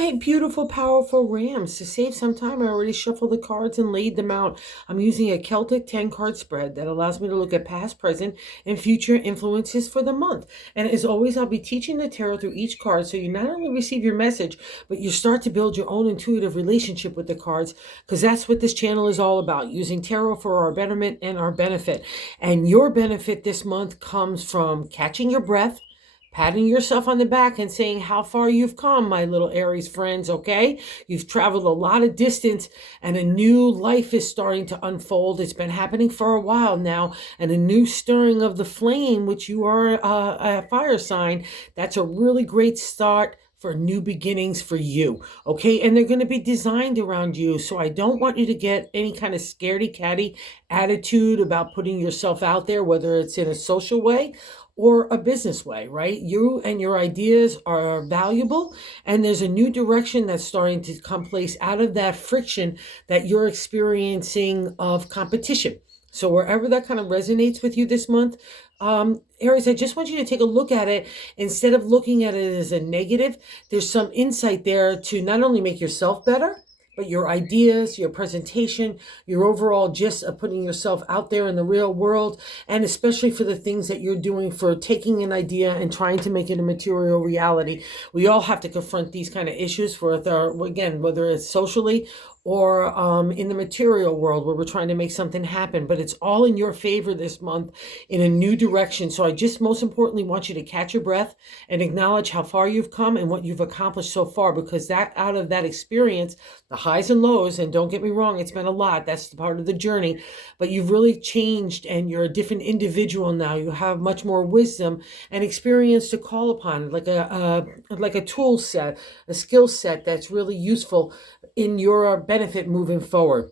My beautiful, powerful Rams. To save some time, I already shuffled the cards and laid them out. I'm using a Celtic 10 card spread that allows me to look at past, present, and future influences for the month. And as always, I'll be teaching the tarot through each card so you not only receive your message, but you start to build your own intuitive relationship with the cards, because that's what this channel is all about, using tarot for our betterment and our benefit. And your benefit this month comes from catching your breath, patting yourself on the back and saying how far you've come, my little Aries friends, okay? You've traveled a lot of distance and a new life is starting to unfold. It's been happening for a while now, and a new stirring of the flame, which you are a fire sign. That's a really great start for new beginnings for you, okay? And they're going to be designed around you. So I don't want you to get any kind of scaredy catty attitude about putting yourself out there, whether it's in a social way or a business way, right? You and your ideas are valuable, and there's a new direction that's starting to come place out of that friction that you're experiencing of competition. So wherever that kind of resonates with you this month, Aries, I just want you to take a look at it. Instead of looking at it as a negative, there's some insight there to not only make yourself better, but your ideas, your presentation, your overall gist of putting yourself out there in the real world, and especially for the things that you're doing for taking an idea and trying to make it a material reality. We all have to confront these kind of issues for, again, whether it's socially or in the material world where we're trying to make something happen, but it's all in your favor this month in a new direction. So I just most importantly want you to catch your breath and acknowledge how far you've come and what you've accomplished so far, because that out of that experience, the highs and lows, and don't get me wrong, it's been a lot, that's the part of the journey, but you've really changed and you're a different individual now. You have much more wisdom and experience to call upon, like a tool set, a skill set that's really useful in your benefit moving forward.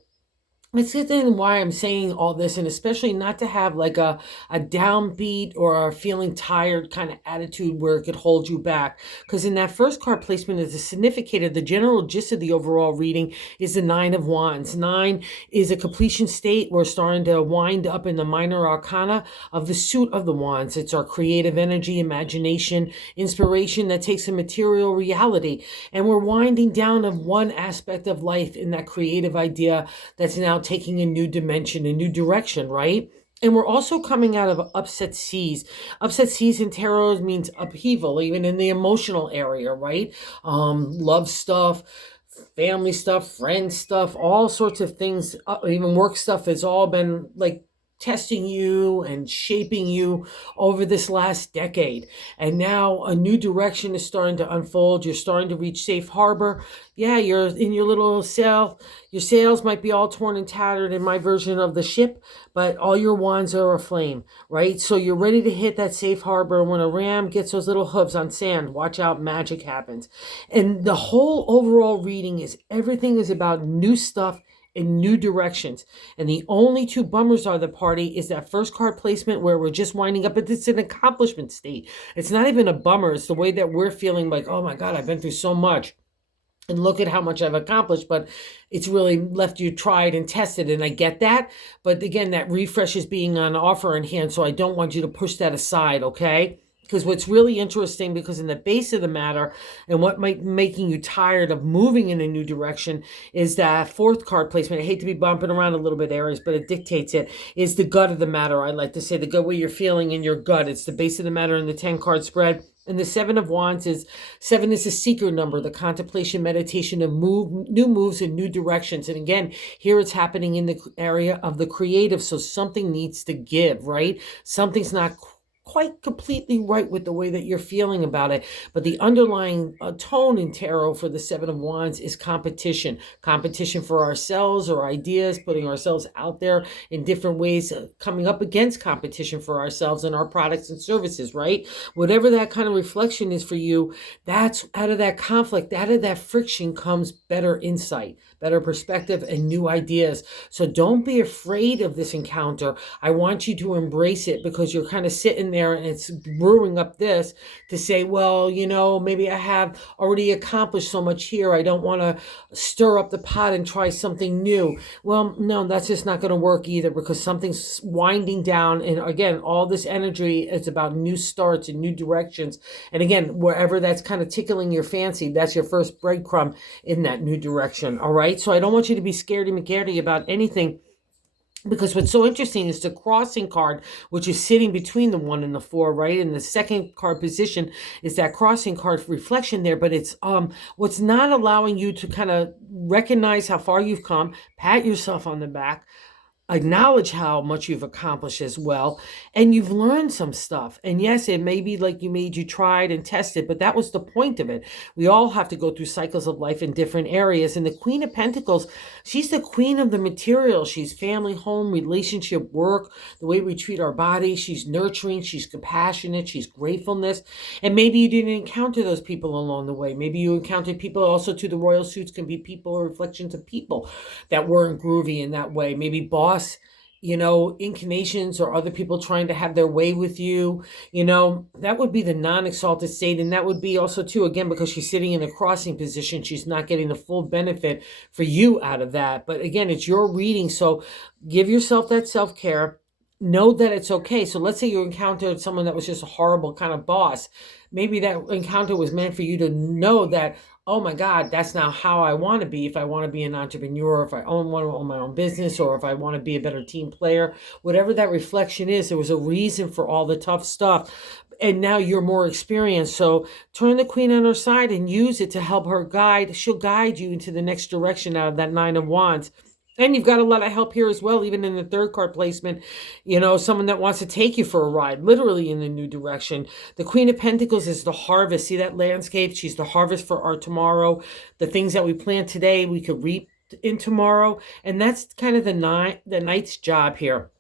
It's then why I'm saying all this, and especially not to have like a downbeat or a feeling tired kind of attitude where it could hold you back. Because in that first card placement is a significator, the general gist of the overall reading is the Nine of Wands. Nine is a completion state. We're starting to wind up in the minor arcana of the suit of the wands. It's our creative energy, imagination, inspiration that takes a material reality. And we're winding down of one aspect of life in that creative idea that's now taking a new dimension, a new direction, right? And we're also coming out of upset seas. Upset seas in tarot means upheaval, even in the emotional area, right? Love stuff, family stuff, friend stuff, all sorts of things, even work stuff has all been like testing you and shaping you over this last decade. And now a new direction is starting to unfold. You're starting to reach safe harbor. Yeah, you're in your little sail. Your sails might be all torn and tattered in my version of the ship, but all your wands are aflame, right? So you're ready to hit that safe harbor. When a ram gets those little hooves on sand, watch out, magic happens. And the whole overall reading is everything is about new stuff in new directions. And the only two bummers are the party is that first card placement where we're just winding up, but it's an accomplishment state. It's not even a bummer. It's the way that we're feeling like, oh my God, I've been through so much. And look at how much I've accomplished, but it's really left you tried and tested. And I get that. But again, that refresh is being on offer in hand. So I don't want you to push that aside, okay? Because what's really interesting, because in the base of the matter and what might making you tired of moving in a new direction is that fourth card placement. I hate to be bumping around a little bit, Aries, but it dictates it, is the gut of the matter. I like to say the gut, what you're feeling in your gut. It's the base of the matter in the 10 card spread. And the Seven of Wands is, 7 is a seeker number, the contemplation, meditation of new moves in new directions. And again, here it's happening in the area of the creative. So something needs to give, right? Something's not quite completely right with the way that you're feeling about it. But the underlying tone in tarot for the Seven of Wands is competition. Competition for ourselves or ideas, putting ourselves out there in different ways, coming up against competition for ourselves and our products and services, right? Whatever that kind of reflection is for you, that's out of that conflict, out of that friction comes better insight, better perspective, and new ideas. So don't be afraid of this encounter. I want you to embrace it because you're kind of sitting there there and it's brewing up this to say, well, maybe I have already accomplished so much here. I don't want to stir up the pot and try something new. Well, no, that's just not going to work either, because something's winding down. And again, all this energy is about new starts and new directions. And again, wherever that's kind of tickling your fancy, that's your first breadcrumb in that new direction. All right. So I don't want you to be scaredy McGaredy about anything, because what's so interesting is the crossing card, which is sitting between the 1 and the 4, right? And the second card position is that crossing card reflection there, but it's what's not allowing you to kind of recognize how far you've come, pat yourself on the back, acknowledge how much you've accomplished as well, and you've learned some stuff. And yes, it may be like you tried and tested, but that was the point of it. We all have to go through cycles of life in different areas. And the Queen of Pentacles, she's the queen of the material. She's family, home, relationship, work, the way we treat our body. She's nurturing, she's compassionate, she's gratefulness. And maybe you didn't encounter those people along the way. Maybe you encountered people. Also, to the royal suits can be people or reflections of people that weren't groovy in that way. Maybe boss, inclinations, or other people trying to have their way with you. That would be the non-exalted state. And that would be also too, again, because she's sitting in a crossing position, she's not getting the full benefit for you out of that. But again, it's your reading. So give yourself that self-care. Know that it's okay. So let's say you encountered someone that was just a horrible kind of boss. Maybe that encounter was meant for you to know that, oh my God, that's not how I want to be. If I want to be an entrepreneur, if I want to own my own business, or if I want to be a better team player, whatever that reflection is, there was a reason for all the tough stuff. And now you're more experienced. So turn the Queen on her side and use it to help her guide. She'll guide you into the next direction out of that 9 of Wands. And you've got a lot of help here as well, even in the third card placement, someone that wants to take you for a ride, literally in the new direction. The Queen of Pentacles is the harvest. See that landscape? She's the harvest for our tomorrow. The things that we plant today, we could reap in tomorrow. And that's kind of the knight's job here.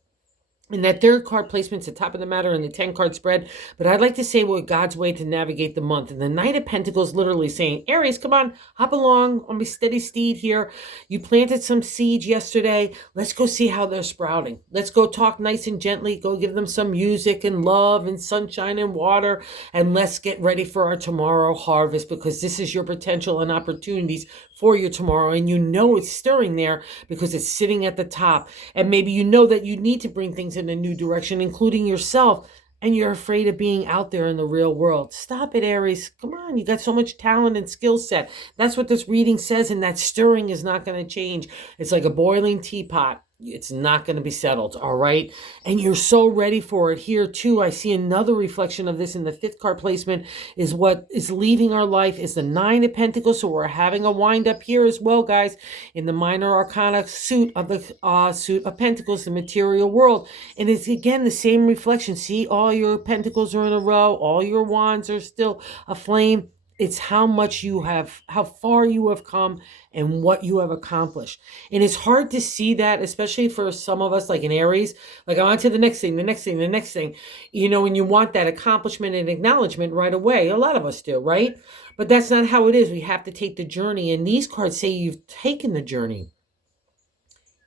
And that third card placement's the top of the matter in the 10-card spread. But I'd like to say what God's way to navigate the month. And the Knight of Pentacles literally saying, Aries, come on, hop along on my steady steed here. You planted some seeds yesterday. Let's go see how they're sprouting. Let's go talk nice and gently. Go give them some music and love and sunshine and water. And let's get ready for our tomorrow harvest, because this is your potential and opportunities for your tomorrow. And it's stirring there because it's sitting at the top. And maybe that you need to bring things in a new direction, including yourself, and you're afraid of being out there in the real world. Stop it, Aries. Come on, you got so much talent and skill set. That's what this reading says, and that stirring is not going to change. It's like a boiling teapot. It's not going to be settled, all right? And you're so ready for it. Here, too, I see another reflection of this in the 5th card placement, is what is leaving our life is the 9 of Pentacles. So we're having a wind up here as well, guys, in the minor arcana suit of the suit of Pentacles, the material world. And it's, again, the same reflection. See, all your pentacles are in a row. All your wands are still aflame. It's how far you have come and what you have accomplished. And it's hard to see that, especially for some of us, like in Aries, like on to the next thing, the next thing, the next thing, and you want that accomplishment and acknowledgement right away. A lot of us do, right? But that's not how it is. We have to take the journey. And these cards say you've taken the journey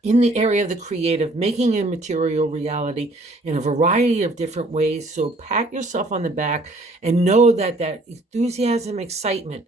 in the area of the creative, making a material reality in a variety of different ways. So pat yourself on the back and know that enthusiasm, excitement,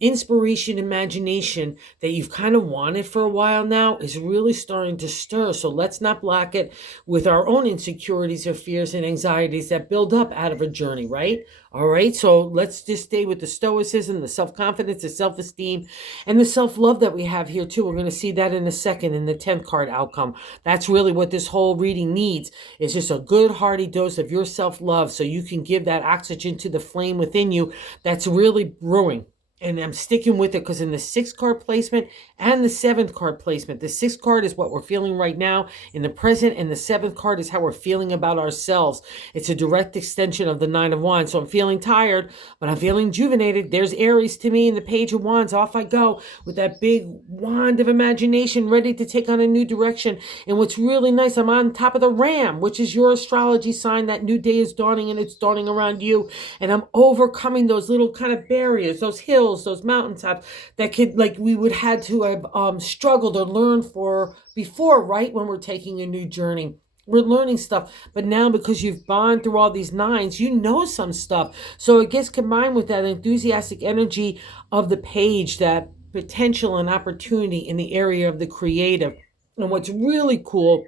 inspiration, imagination that you've kind of wanted for a while now is really starting to stir. So let's not block it with our own insecurities or fears and anxieties that build up out of a journey, right? All right, so let's just stay with the stoicism, the self-confidence, the self-esteem, and the self-love that we have here too. We're going to see that in a second in the 10th card outcome. That's really what this whole reading needs, is just a good hearty dose of your self-love, so you can give that oxygen to the flame within you that's really brewing. And I'm sticking with it because in the 6th card placement and the 7th card placement, the 6th card is what we're feeling right now in the present, and the 7th card is how we're feeling about ourselves. It's a direct extension of the 9 of Wands. So I'm feeling tired, but I'm feeling rejuvenated. There's Aries to me in the Page of Wands. Off I go with that big wand of imagination, ready to take on a new direction. And what's really nice, I'm on top of the Ram, which is your astrology sign. That new day is dawning, and it's dawning around you. And I'm overcoming those little kind of barriers, those hills, those mountaintops that we would had to have struggled or learned for before, right? When we're taking a new journey. we're learning stuff. But now, because you've gone through all these nines, you know some stuff. So it gets combined with that enthusiastic energy of the page, that potential and opportunity in the area of the creative. And what's really cool,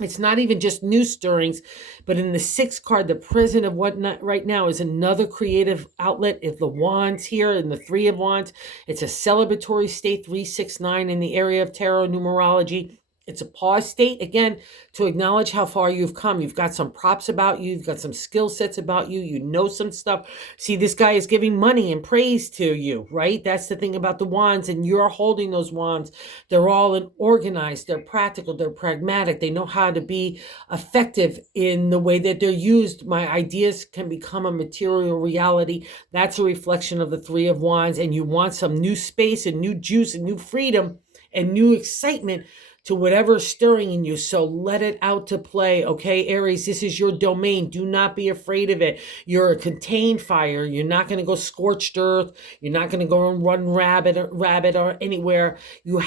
it's not even just new stirrings, but in the sixth card, the present of whatnot right now is another creative outlet. If the wands here and the three of wands, it's a celebratory state, 369 in the area of tarot numerology. It's a pause state, again, to acknowledge how far you've come. You've got some props about you. You've got some skill sets about you. You know some stuff. See, this guy is giving money and praise to you, right? That's the thing about the wands, and you're holding those wands. They're all organized. They're practical. They're pragmatic. They know how to be effective in the way that they're used. My ideas can become a material reality. That's a reflection of the three of wands, and you want some new space and new juice and new freedom and new excitement to whatever's stirring in you. So let it out to play. Okay, Aries, this is your domain. Do not be afraid of it. You're a contained fire. You're not going to go scorched earth. You're not going to go and run rabbit or anywhere. You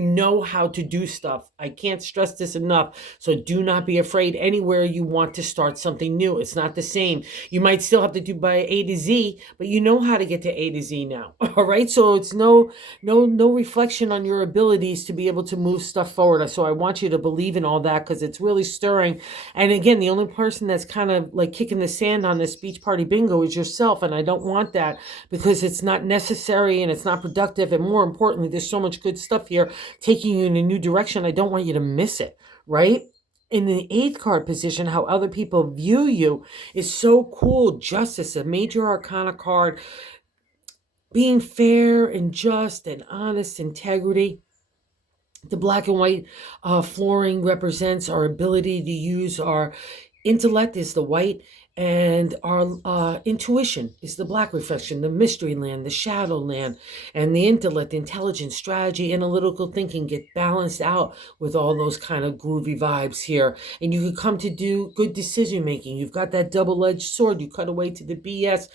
know how to do stuff. I can't stress this enough. So do not be afraid anywhere you want to start something new. It's not the same. You might still have to do by A to Z, but you know how to get to A to Z now. All right. So it's no reflection on your abilities to be able to move stuff forward. So I want you to believe in all that, because it's really stirring. And again, the only person that's kind of like kicking the sand on this beach party bingo is yourself. And I don't want that, because it's not necessary and it's not productive. And more importantly, there's so much good stuff here taking you in a new direction. I don't want you to miss it, right? In the eighth card position, how other people view you is so cool. Justice, a major arcana card, being fair and just and honest, integrity. The black and white flooring represents our ability to use our intellect, is the white, and our intuition is the black reflection, the mystery land, the shadow land, and the intellect, intelligence, strategy, analytical thinking get balanced out with all those kind of groovy vibes here. And you can come to do good decision making. You've got that double-edged sword. You cut away to the BS,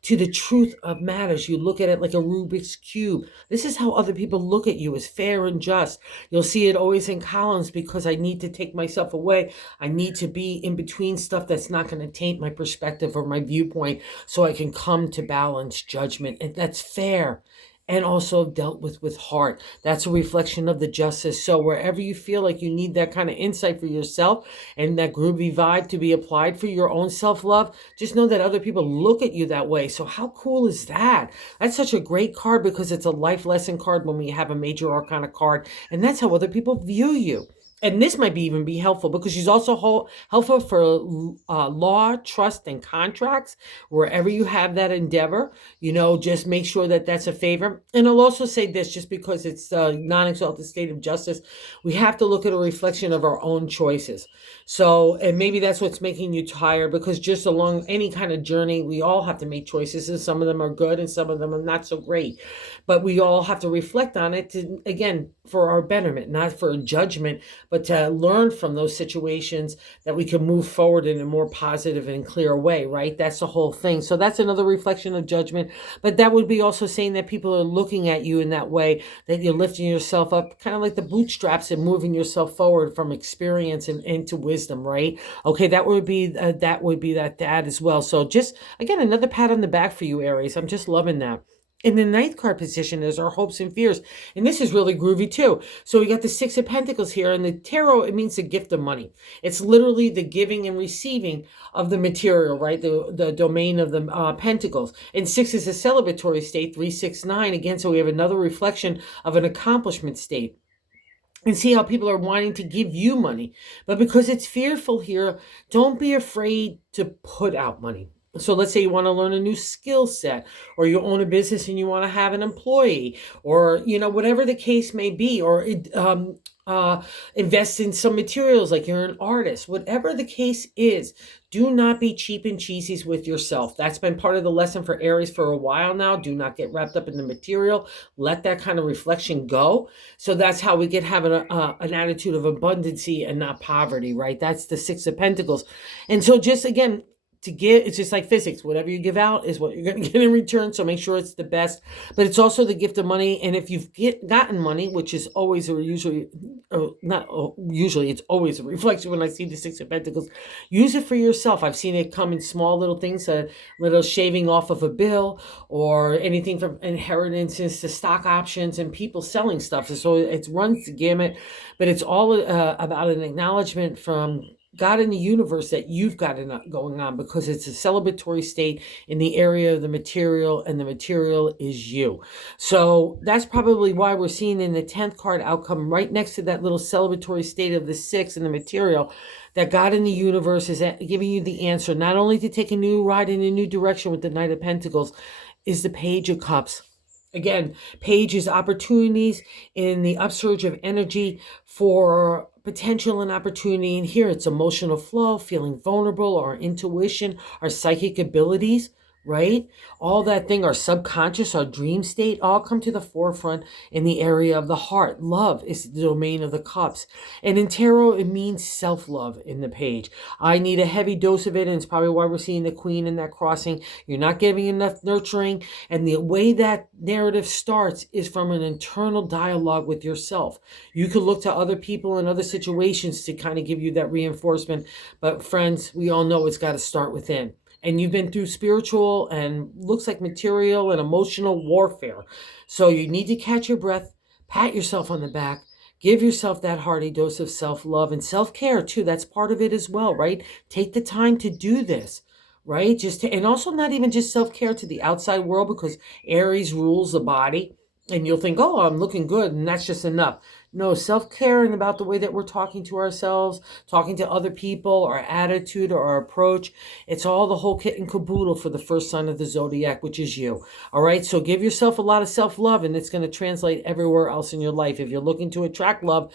to the truth of matters. You look at it like a Rubik's Cube. This is how other people look at you, as fair and just. You'll see it always in columns, because I need to take myself away. I need to be in between stuff that's not going to taint my perspective or my viewpoint, so I can come to balanced judgment. And that's fair. And also dealt with heart. That's a reflection of the justice. So wherever you feel like you need that kind of insight for yourself and that groovy vibe to be applied for your own self-love, just know that other people look at you that way. So how cool is that? That's such a great card, because it's a life lesson card when we have a major arcana card. And that's how other people view you. And this might even be helpful, because she's also helpful for law, trust, and contracts. Wherever you have that endeavor, just make sure that that's a favor. And I'll also say this, just because it's a non-exalted state of justice, we have to look at a reflection of our own choices. So, and maybe that's what's making you tired, because just along any kind of journey, we all have to make choices, and some of them are good and some of them are not so great. But we all have to reflect on it, to, again, for our betterment, not for judgment, but to learn from those situations, that we can move forward in a more positive and clear way, right? That's the whole thing. So that's another reflection of judgment. But that would be also saying that people are looking at you in that way, that you're lifting yourself up, kind of like the bootstraps, and moving yourself forward from experience and into wisdom, right? Okay, that would be that as well. So just, again, another pat on the back for you, Aries. I'm just loving that. In the ninth card position is our hopes and fears. And this is really groovy too. So we got the Six of Pentacles here. And the tarot, it means the gift of money. It's literally the giving and receiving of the material, right? The domain of the pentacles. And six is a celebratory state, 369. Again, so we have another reflection of an accomplishment state. And see how people are wanting to give you money. But because it's fearful here, don't be afraid to put out money. So let's say you want to learn a new skill set, or you own a business and you want to have an employee, or, whatever the case may be, or invest in some materials like you're an artist. Whatever the case is, do not be cheap and cheesy with yourself. That's been part of the lesson for Aries for a while now. Do not get wrapped up in the material. Let that kind of reflection go. So that's how we get having an attitude of abundancy and not poverty, right? That's the Six of Pentacles. And so just, again, to give, it's just like physics. Whatever you give out is what you're going to get in return. So make sure it's the best. But it's also the gift of money. And if you've gotten money, which is always or usually, not usually, it's always a reflection when I see the Six of Pentacles. Use it for yourself. I've seen it come in small little things, a little shaving off of a bill, or anything from inheritances to stock options and people selling stuff. So it runs the gamut. But it's all about an acknowledgement from God in the universe that you've got it going on, because it's a celebratory state in the area of the material, and the material is you. So that's probably why we're seeing in the 10th card outcome, right next to that little celebratory state of the 6 and the material, that God in the universe is giving you the answer, not only to take a new ride in a new direction with the Knight of Pentacles, is the Page of Cups. Again, Page is opportunities in the upsurge of energy for potential and opportunity. And here it's emotional flow, feeling vulnerable, our intuition, our psychic abilities, right? All that thing, our subconscious, our dream state, all come to the forefront in the area of the heart. Love is the domain of the cups. And in tarot, it means self-love in the page. I need a heavy dose of it, and it's probably why we're seeing the Queen in that crossing. You're not giving enough nurturing. And the way that narrative starts is from an internal dialogue with yourself. You could look to other people and other situations to kind of give you that reinforcement. But friends, we all know it's got to start within. And you've been through spiritual and looks like material and emotional warfare. So you need to catch your breath, pat yourself on the back, give yourself that hearty dose of self-love and self-care too. That's part of it as well, right? Take the time to do this, right? And also not even just self-care to the outside world, because Aries rules the body. And you'll think, oh, I'm looking good, and that's just enough. No, self-care and about the way that we're talking to ourselves, talking to other people, our attitude or our approach. It's all the whole kit and caboodle for the first sign of the zodiac, which is you. All right, so give yourself a lot of self-love, and it's going to translate everywhere else in your life. If you're looking to attract love,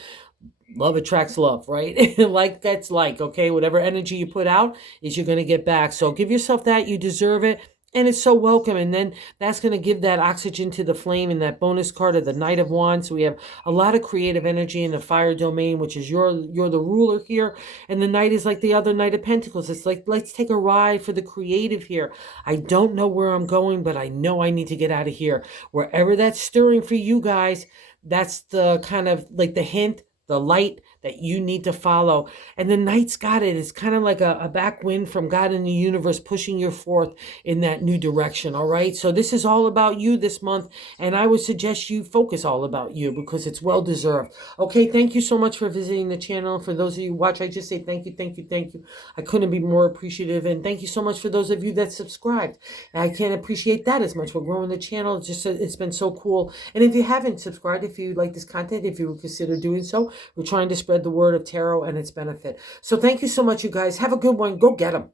love attracts love, right? Like that's like, okay, whatever energy you put out is you're going to get back. So give yourself that. You deserve it. And it's so welcome. And then that's going to give that oxygen to the flame in that bonus card of the Knight of Wands. So we have a lot of creative energy in the fire domain, which is you're the ruler here. And the Knight is like the other Knight of Pentacles. It's like, let's take a ride for the creative here. I don't know where I'm going, but I know I need to get out of here. Wherever that's stirring for you guys, that's the kind of like the hint, the light that you need to follow. And the Knight's got it. It's kind of like a back wind from God in the universe pushing you forth in that new direction. All right. So this is all about you this month. And I would suggest you focus all about you, because it's well deserved. Okay. Thank you so much for visiting the channel. For those of you who watch, I just say thank you, thank you, thank you. I couldn't be more appreciative. And thank you so much for those of you that subscribed. I can't appreciate that as much. We're growing the channel. It's been so cool. And if you haven't subscribed, if you like this content, if you would consider doing so, we're trying to spread the word of tarot and its benefit. So thank you so much, you guys. Have a good one. Go get them.